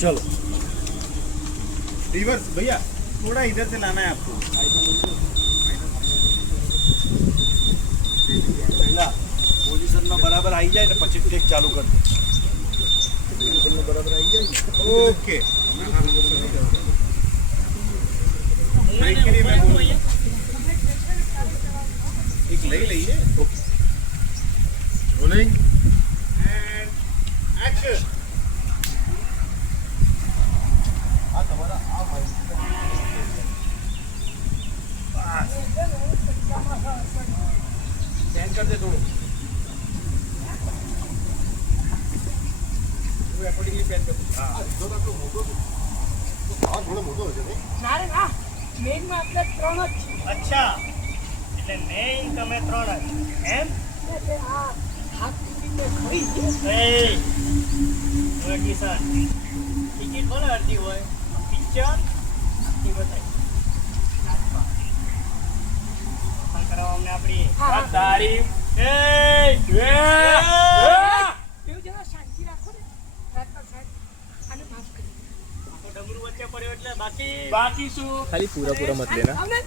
चलो रिवर्स भैया, थोड़ा इधर से लाना है आपको। पहला पोजीशन में बराबर आई जाए तो પછી ટેક ચાલુ कर दे। पोजीशन में बराबर आई जाए। ओके, ब्रेक के लिए मैं बोलूँ एक ले लीजिए। Okay, rolling and action. આ તમારા આ માઈક સ્ટેન્ડ कर दे થોડું वो अकॉर्डिंगली पेन कर। हां જો આટલો મોટો છે આ થોડો મોટો છે ને ના રે ના મેઇન માં આપણે 3 જ છે અચ્છા, એટલે મેઇન તમે 3 જ એમ? એટલે આ હાથ ટીકીને ખરી એ નોટિસન ટિકિટ કોને અડધી હોય? પિક્ચર એ બતાય કરાવો અમને આપણી હા તારીફ એ બેવ જરા શાંતિ રાખો ને સાહેબ આને માફ કરી આખો ડમરું વચ્ચે પડ્યો એટલે બાકી બાકી શું ખાલી પૂરા પૂરા મત લેના અમને